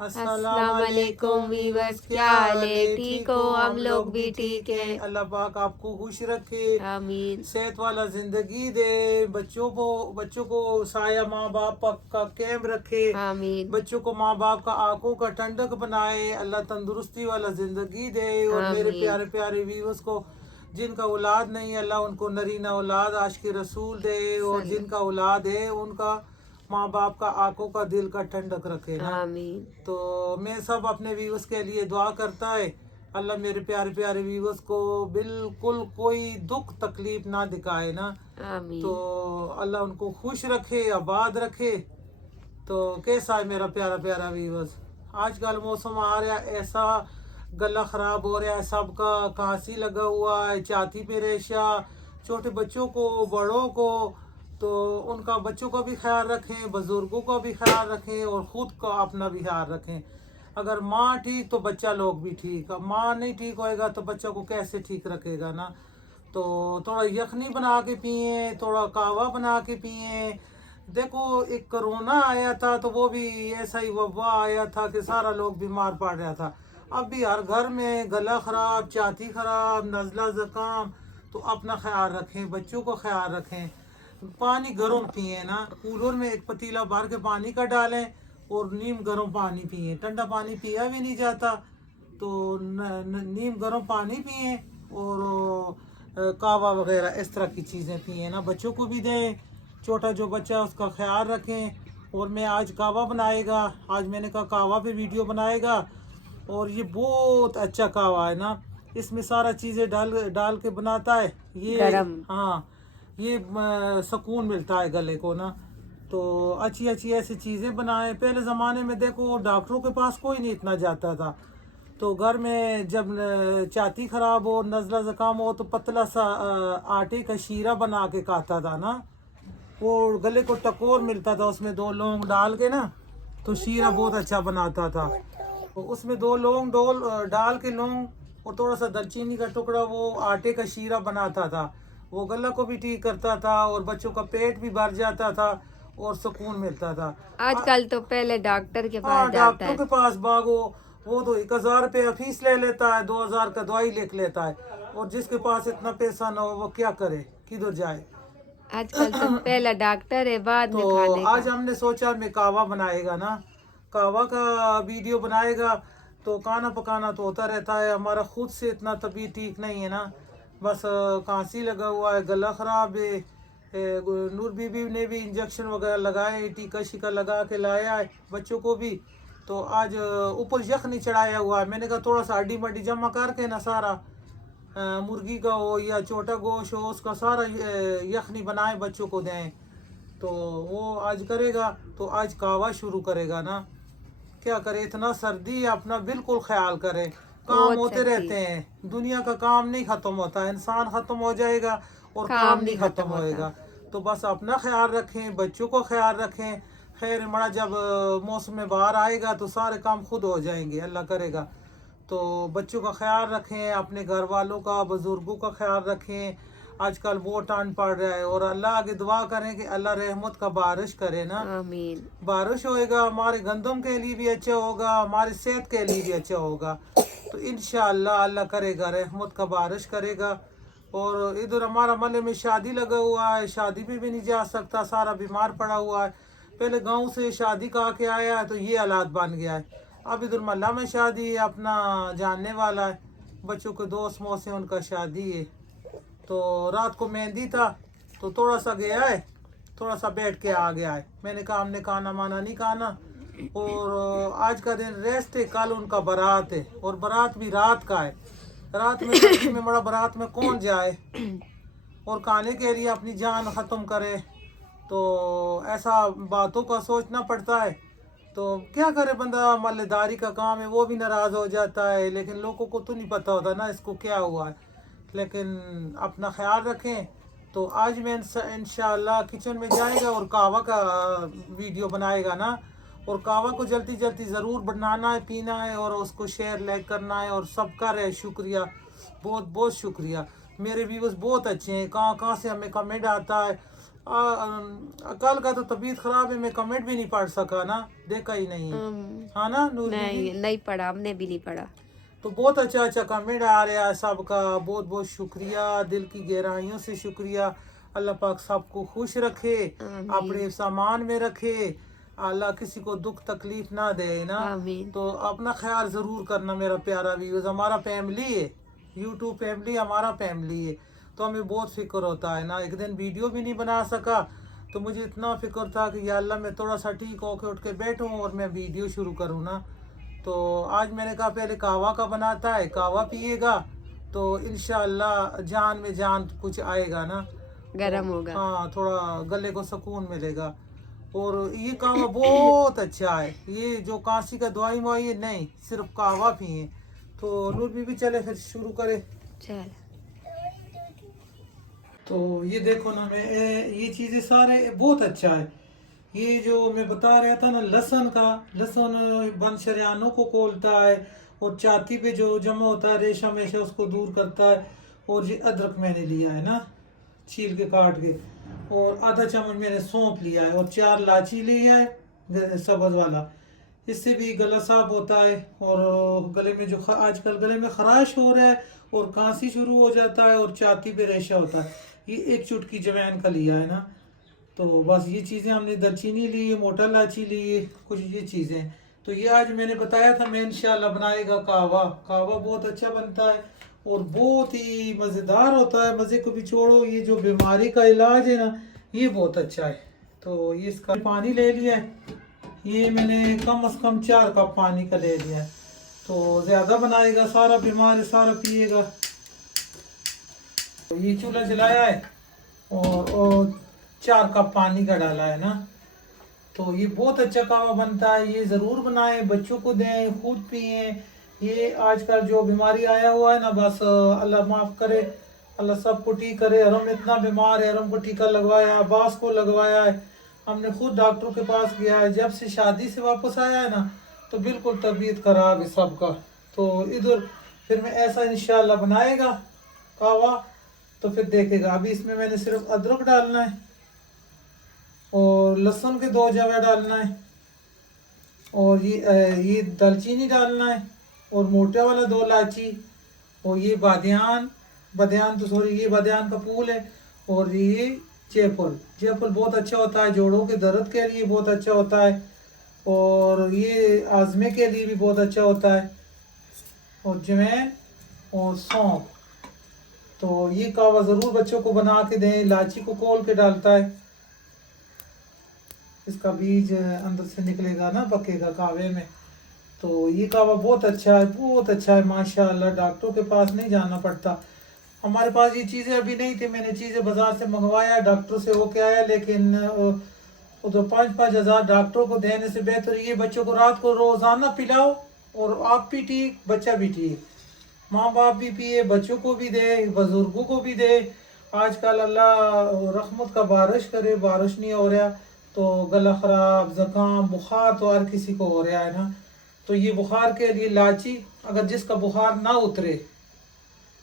अस्सलाम वालेकुम वीवर्स, क्या हाल है? ठीक हो? हम लोग भी ठीक है। अल्लाह पाक आपको खुश रखे, आमीन सेहत वाला जिंदगी दे, बच्चों को साया माँ बाप का कैम रखे, आमीन बच्चों को माँ बाप का आंखों का ठंडक बनाए, अल्लाह तंदुरुस्ती वाला जिंदगी दे। और मेरे आमीन। प्यारे प्यारे व्यूअर्स को जिनका औलाद नहीं, अल्लाह उनको नरीना औलाद आशिक रसूल दे, और सल जिनका औलाद है उनका माँ बाप का आंखों का दिल का ठंडक रखे ना। आमीन तो मैं सब अपने व्यूवर्स के लिए दुआ करता है, अल्लाह मेरे प्यारे प्यारे व्यूवर्स को बिल्कुल कोई दुख तकलीफ ना दिखाए ना। तो आमीन। अल्लाह उनको खुश रखे, आबाद रखे। तो कैसा है मेरा प्यारा प्यारा व्यूवर्स? आजकल मौसम आ रहा है ऐसा, गला ख़राब हो रहा है सबका, खांसी लगा हुआ है, छाती पे रेशा, छोटे बच्चों को, बड़ों को। तो उनका बच्चों का भी ख्याल रखें, बुज़ुर्गों का भी ख्याल रखें, और ख़ुद का अपना भी ख्याल रखें। अगर माँ ठीक तो बच्चा लोग भी ठीक, अब माँ नहीं ठीक होएगा तो बच्चा को कैसे ठीक रखेगा ना। तो थोड़ा यखनी बना के पिए, थोड़ा कहवा बना के पिए। देखो एक कोरोना आया था तो वो भी ऐसा ही वबा आया था कि सारा लोग बीमार पड़ रहा था। अब भी हर घर में गला ख़राब, छाती ख़राब, नज़ला ज़ुकाम। तो अपना ख्याल रखें, बच्चों को ख्याल रखें। पानी गर्म पिए ना, कूलर में एक पतीला भर के पानी का डालें और नीम गर्म पानी पिए। ठंडा पानी पिया भी नहीं जाता, तो नीम गर्म पानी पिए, और कावा वगैरह इस तरह की चीज़ें पिए ना, बच्चों को भी दें। छोटा जो बच्चा है उसका ख्याल रखें। और मैं आज कावा बनाएगा, आज मैंने कहा कावा पे वीडियो बनाएगा। और ये बहुत अच्छा कावा है ना, इसमें सारा चीज़ें डाल डाल के बनाता है ये। गरम हाँ, ये सुकून मिलता है गले को ना। तो अच्छी अच्छी ऐसी चीज़ें बनाएं। पहले ज़माने में देखो डॉक्टरों के पास कोई नहीं इतना जाता था, तो घर में जब छाती ख़राब हो, नज़ला ज़ुकाम हो, तो पतला सा आटे का शीरा बना के खाता था ना। वो गले को टकोर मिलता था, उसमें 2 लौंग डाल के ना, तो शीरा बहुत अच्छा बनाता था। तो उसमें 2 लौंग डाल के लौंग और थोड़ा सा दालचीनी का टुकड़ा, वो आटे का शीरा बनाता था। वो गला को भी ठीक करता था और बच्चों का पेट भी भर जाता था और सुकून मिलता था। आजकल तो पहले डॉक्टर के पास हाँ, जाता डॉक्टरों है। के पास भागो, वो तो 1,000 रुपया फीस ले लेता है, 2,000 का दवाई लिख लेता है। और जिसके पास इतना पैसा ना हो वो क्या करे, किधर जाए। आजकल तो पहला डॉक्टर है, बाद तो में खाने आज का। हमने सोचा मैं कहवा बनाएगा ना, कहवा का वीडियो बनाएगा। तो खाना पकाना तो होता रहता है, हमारा खुद से इतना तबीयत ठीक नहीं है ना। बस खांसी लगा हुआ है, गला ख़राब है। नूर बीबी ने भी इंजेक्शन वगैरह लगाए, टीका शीका लगा के लाया है बच्चों को भी। तो आज ऊपर यखनी चढ़ाया हुआ है। मैंने कहा थोड़ा सा हड्डी मड्डी जमा करके ना सारा, मुर्गी का हो या छोटा गोश्त हो, उसका सारा यखनी बनाए बच्चों को दें। तो वो आज करेगा, तो आज कहवा शुरू करेगा ना। क्या करे, इतना सर्दी है, अपना बिल्कुल ख्याल करे। काम बहुत होते सर्दी, रहते हैं, दुनिया का काम नहीं ख़त्म होता, इंसान ख़त्म हो जाएगा और काम काम नहीं नहीं ख़त्म खत्म होता। होएगा। तो बस अपना ख्याल रखें, बच्चों को ख्याल रखें। खैर मड़ा जब मौसम में बाहर आएगा तो सारे काम खुद हो जाएंगे, अल्लाह करेगा। तो बच्चों का ख्याल रखें, अपने घर वालों का, बुज़ुर्गों का ख्याल रखें। आजकल बहुत ठंड पड़ रहा है, और अल्लाह आगे दुआ करें कि अल्लाह रहमत का बारिश करे ना। आमीन बारिश होएगा, हमारे गंदम के लिए भी अच्छा होगा, हमारी सेहत के लिए भी अच्छा होगा। तो इंशाअल्लाह अल्लाह करेगा, रहमत का बारिश करेगा। और इधर हमारा मल्ले में शादी लगा हुआ है, शादी पे भी नहीं जा सकता, सारा बीमार पड़ा हुआ है। पहले गांव से शादी कहा के आया है तो ये हालात बन गया है। अब इधर मोहल्ला में शादी है, अपना जानने वाला है, बच्चों के दोस्त मौसे उनका शादी है। तो रात को मेहंदी था, तो थोड़ा सा गया है, थोड़ा सा बैठ के आ गया है। मैंने कहा हमने खाना माना नहीं खाना, और आज का दिन रेस्ट है, कल उनका बारात है, और बारात भी रात का है। रात में सर्दी में बड़ा बारात में कौन जाए, और खाने के लिए अपनी जान ख़त्म करे। तो ऐसा बातों का सोचना पड़ता है। तो क्या करे बंदा, मल्लेदारी का काम है, वो भी नाराज़ हो जाता है, लेकिन लोगों को तो नहीं पता होता ना इसको क्या हुआ है। लेकिन अपना ख्याल रखें। तो आज मैं इंशाअल्लाह किचन में जाएगा और कहवा का वीडियो बनाएगा ना। और कहवा को जल्दी जल्दी ज़रूर बनाना है, पीना है, और उसको शेयर लाइक करना है, और सबका रहे शुक्रिया, बहुत बहुत शुक्रिया। मेरे व्यूवर्स बहुत अच्छे हैं, कहाँ कहाँ से हमें कमेंट आता है, कल का तो तबीयत खराब है, मैं कमेंट भी नहीं पढ़ सका ना, देखा ही नहीं है। हाँ ना नूर नहीं बीबी? नहीं पढ़ा, हमने भी नहीं पढ़ा। तो बहुत अच्छा अच्छा कमेंट आ रहा है सबका, बहुत बहुत शुक्रिया, दिल की गहराइयों से शुक्रिया। अल्लाह पाक सबको खुश रखे, आमीन अपने सामान में रखे, अल्लाह किसी को दुख तकलीफ ना दे ना। आमीन। तो अपना ख्याल ज़रूर करना मेरा प्यारा व्यूअर्स, हमारा फैमिली है, यूट्यूब फैमिली हमारा फैमिली है। तो हमें बहुत फिक्र होता है ना, एक दिन वीडियो भी नहीं बना सका तो मुझे इतना फिक्र था कि या अल्लाह मैं थोड़ा सा ठीक होकर उठ के बैठूँ और मैं वीडियो शुरू करूँ ना। तो आज मैंने कहा पहले कहवा का बनाता है, कहवा पिएगा तो इंशाअल्लाह जान में जान कुछ आएगा ना। तो गरम होगा। हाँ, थोड़ा गले को सुकून मिलेगा। और ये कहवा बहुत अच्छा है, ये जो कांसी का दवाई ववाई है नहीं, सिर्फ कहवा पिए। तो नूर बीबी चले फिर शुरू करें। चल। तो ये देखो ना, मैं ये चीज़ें सारे बहुत अच्छा है। ये जो मैं बता रहा था ना, लहसुन का, लहसुन बंद शरियानों को खोलता है और छाती पे जो जमा होता है रेशा मेशा उसको दूर करता है। और ये अदरक मैंने लिया है ना, छील के काट के, और आधा चम्मच मैंने सौंफ लिया है और 4 इलायची लिया है सब्ज वाला। इससे भी गला साफ होता है। और गले में जो आजकल गले में खराश हो रहा है और खांसी शुरू हो जाता है और छाती पे रेशा होता है, ये 1 चुटकी जवैन का लिया है ना। तो बस ये चीज़ें हमने, दालचीनी ली है, मोटा इलायची ली है, कुछ ये चीज़ें। तो ये आज मैंने बताया था मैं इंशाल्लाह बनाएगा कहवा। कहवा बहुत अच्छा बनता है और बहुत ही मज़ेदार होता है, मज़े को भी छोड़ो, ये जो बीमारी का इलाज है ना ये बहुत अच्छा है। तो ये इसका पानी ले लिया है, ये मैंने कम से कम 4 कप पानी का ले लिया है। तो ज़्यादा बनाएगा, सारा बीमार है, सारा पिएगा। तो ये चूल्हा जलाया है और 4 कप पानी का डाला है ना। तो ये बहुत अच्छा कहवा बनता है, ये ज़रूर बनाएं, बच्चों को दें, खुद पिए। ये आजकल जो बीमारी आया हुआ है ना, बस अल्लाह माफ़ करे, अल्लाह सबको ठीक करे। हम इतना बीमार है, हम को टीका लगवाया, अब्बास को लगवाया है, हमने खुद डॉक्टर के पास गया है। जब से शादी से वापस आया है ना तो बिल्कुल तबीयत खराब है सबका। तो इधर फिर मैं ऐसा इंशाल्लाह बनाएगा कहवा, तो फिर देखेगा। अभी इसमें मैंने सिर्फ अदरक डालना है और लहसुन के 2 जवे डालना है और ये दालचीनी डालना है और मोटा वाला 2 इलायची और ये बादियान, बादियान तो सॉरी, ये बादियान का फूल है। और ये जयफल, जयफल बहुत अच्छा होता है, जोड़ों के दर्द के लिए बहुत अच्छा होता है और ये आजमे के लिए भी बहुत अच्छा होता है। और जवैन और सौंफ। तो ये कहवा ज़रूर बच्चों को बना के दें। इलायची को खोल के डालता है, इसका बीज अंदर से निकलेगा ना, पकेगा कहवे में। तो ये कहवा बहुत अच्छा है, बहुत अच्छा है माशाल्लाह, डॉक्टरों के पास नहीं जाना पड़ता। हमारे पास ये चीज़ें अभी नहीं थी, मैंने चीज़ें बाज़ार से मंगवाया, डॉक्टर से होके आया, लेकिन वो तो 5-5 हज़ार डॉक्टरों को देने से बेहतर ये बच्चों को रात को रोज़ाना पिलाओ और आप भी ठीक, बच्चा भी ठीक, माँ बाप भी पिए, बच्चों को भी दे, बुजुर्गों को भी दे। आजकल अल्लाह रहमत का बारिश करे, बारिश नहीं हो रहा तो गला ख़राब, ज़ुकाम, बुखार तो हर किसी को हो रहा है ना। तो ये बुखार के लिए इलायची, अगर जिसका बुखार ना उतरे,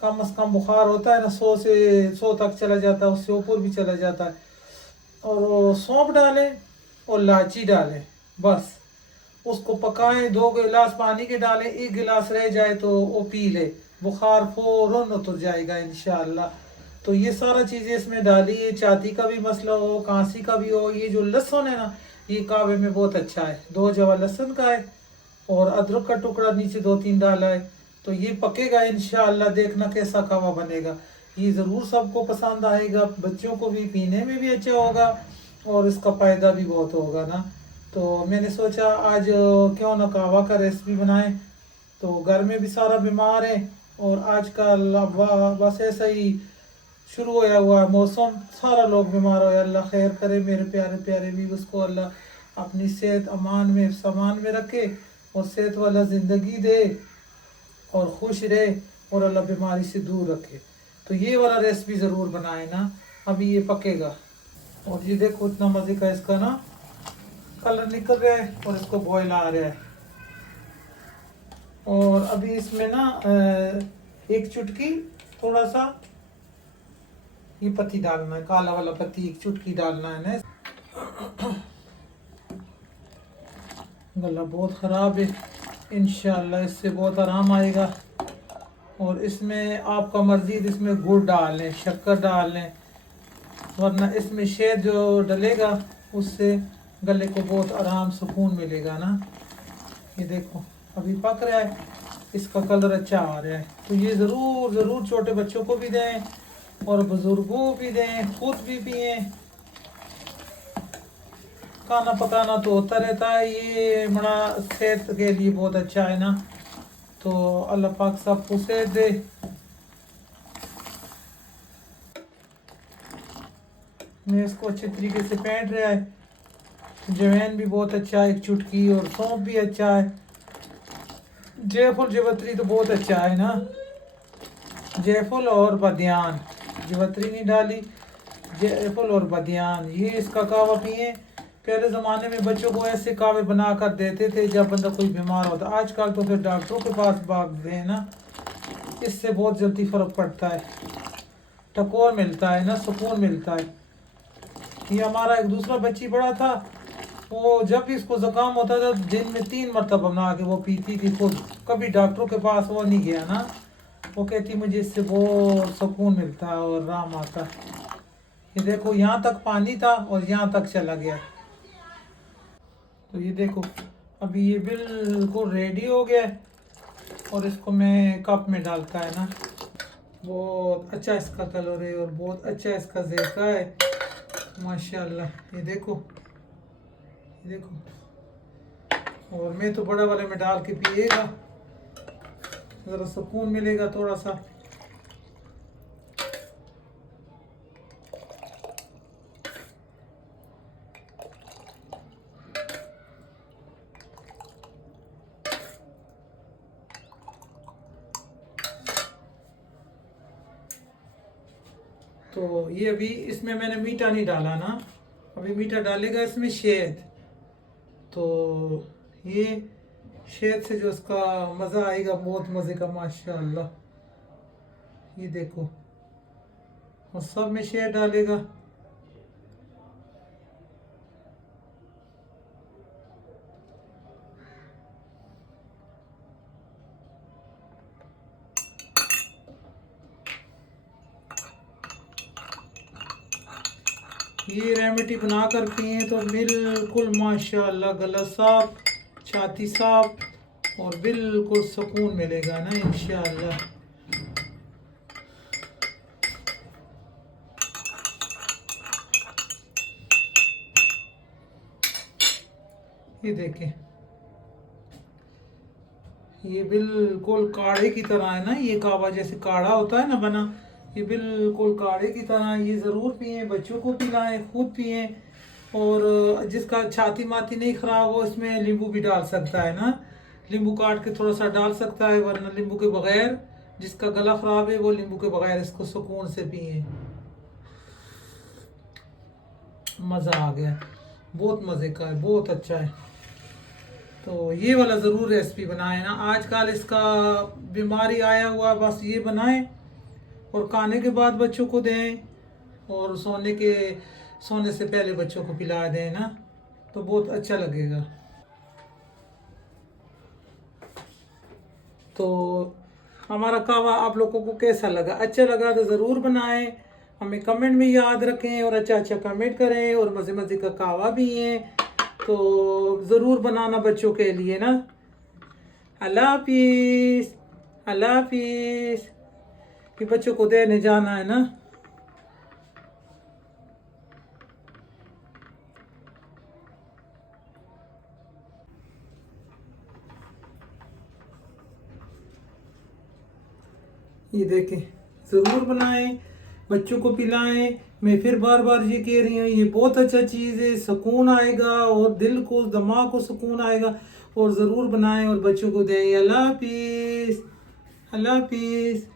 कम से कम बुखार होता है ना 100 से 100 तक चला जाता है, उससे ऊपर भी चला जाता है, और सौंफ डालें और इलायची डालें, बस उसको पकाएं। 2 गिलास पानी के डालें, 1 गिलास रह जाए तो वो पी ले, बुखार फौरन उतर जाएगा इंशाअल्लाह। तो ये सारा चीज़ें इसमें डाली है, छाती का भी मसला हो, खांसी का भी हो। ये जो लहसुन है ना ये कहवे में बहुत अच्छा है, 2 जवा लहसुन का है और अदरक का टुकड़ा नीचे 2-3 डाला है। तो ये पकेगा इंशाअल्लाह, देखना कैसा कहवा बनेगा। ये ज़रूर सबको पसंद आएगा, बच्चों को भी पीने में भी अच्छा होगा और इसका फ़ायदा भी बहुत होगा ना। तो मैंने सोचा आज क्यों ना कहवा का रेसिपी बनाएं। तो घर में भी सारा बीमार है और आजकल बस ऐसा ही शुरू होया हुआ है मौसम, सारा लोग बीमार हो। अल्लाह खैर करे मेरे प्यारे प्यारे भी, उसको अल्लाह अपनी सेहत अमान में सामान में रखे और सेहत वाला ज़िंदगी दे और खुश रहे और अल्लाह बीमारी से दूर रखे। तो ये वाला रेसिपी ज़रूर बनाए ना। अभी ये पकेगा और ये देखो इतना मज़े का इसका ना कलर निकल रहा है और इसको बॉयल आ रहा है। और अभी इसमें ना 1 चुटकी थोड़ा सा ये पत्ती डालना है, काला वाला पत्ती एक चुटकी डालना है ना। गला बहुत ख़राब है, इंशाल्लाह इससे बहुत आराम आएगा। और इसमें आपका मर्जी, इसमें गुड़ डाल लें, शक्कर डाल लें, वरना इसमें शहद जो डलेगा उससे गले को बहुत आराम सुकून मिलेगा ना। ये देखो अभी पक रहा है, इसका कलर अच्छा आ रहा है। तो ये ज़रूर ज़रूर छोटे बच्चों को भी दें और बुज़ुर्गों को भी दें, खुद भी पिए। खाना पकाना तो होता रहता है, ये बड़ा सेहत के लिए बहुत अच्छा है ना। तो अल्लाह पाक सबको सेहत दे। मैं इसको अच्छे तरीके से फेंट रहा है। जवैन भी बहुत अच्छा है, एक चुटकी, और सौंफ भी अच्छा है। जयफुल जवत्री तो बहुत अच्छा है ना, जयफुल और बदियान, जवत्री नहीं डाली, जयफुल और बदियान, ये इसका कावा पिए। पहले ज़माने में बच्चों को ऐसे कावे बना कर देते थे जब बंदा कोई बीमार होता। आजकल तो फिर डॉक्टरों के पास भागते हैं ना, इससे बहुत जल्दी फ़र्क पड़ता है, टकोर मिलता है ना, सुकून मिलता है। ये हमारा एक दूसरा बच्ची बड़ा था, वो जब भी इसको ज़ुकाम होता था दिन में 3 मरतबा बना के वो पीती थी खुद, कभी डॉक्टरों के पास वो नहीं गया ना। वो कहती मुझे इससे बहुत सुकून मिलता है और आराम आता है। ये देखो यहाँ तक पानी था और यहाँ तक चला गया। तो ये देखो अभी ये बिल्कुल रेडी हो गया है और इसको मैं कप में डालता है ना। बहुत अच्छा इसका कलर है और बहुत अच्छा इसका ज़ायका है माशाल्लाह। ये देखो, ये देखो। और मैं तो बड़ा वाले में डाल के पिएगा, ज़रा सुकून मिलेगा थोड़ा सा। तो ये अभी इसमें मैंने मीठा नहीं डाला ना, अभी मीठा डालेगा इसमें शहद। तो ये शहद से जो उसका मज़ा आएगा बहुत मज़े का माशाल्लाह। ये देखो, और सब में शहद डालेगा। ये रेमेडी बना कर पिए तो बिल्कुल माशाल्लाह गला साफ, छाती साफ और बिल्कुल सुकून मिलेगा ना इंशाल्लाह। ये देखें, ये बिल्कुल काढ़े की तरह है ना, ये कावा जैसे काढ़ा होता है ना बना, ये बिल्कुल काढ़े की तरह। ये ज़रूर पिए, बच्चों को पिलाएं, खुद पिए। और जिसका छाती माती नहीं ख़राब हो इसमें नींबू भी डाल सकता है ना, नींबू काट के थोड़ा सा डाल सकता है, वरना नींबू के बगैर, जिसका गला ख़राब है वो नींबू के बगैर इसको सुकून से पिए। मज़ा आ गया, बहुत मज़े का है, बहुत अच्छा है। तो ये वाला ज़रूर रेसिपी बनाएं ना। आजकल इसका बीमारी आया हुआ, बस ये बनाएं और खाने के बाद बच्चों को दें और सोने से पहले बच्चों को पिला दें ना, तो बहुत अच्छा लगेगा। तो हमारा कावा आप लोगों को कैसा लगा? अच्छा लगा तो ज़रूर बनाएं, हमें कमेंट में याद रखें और अच्छा अच्छा कमेंट करें। और मज़े मज़े का कावा भी है तो ज़रूर बनाना बच्चों के लिए ना। अल्लाह हाफिज़, अल्लाह हाफिज़। कि बच्चों को देने जाना है ना। ये देखें, ज़रूर बनाएं, बच्चों को पिलाएं। मैं फिर बार बार ये कह रही हूँ, ये बहुत अच्छा चीज़ है, सुकून आएगा और दिल को, दिमाग को सुकून आएगा। और ज़रूर बनाएं और बच्चों को दें। अल्लाह हाफिज़, अल्लाह हाफिज़।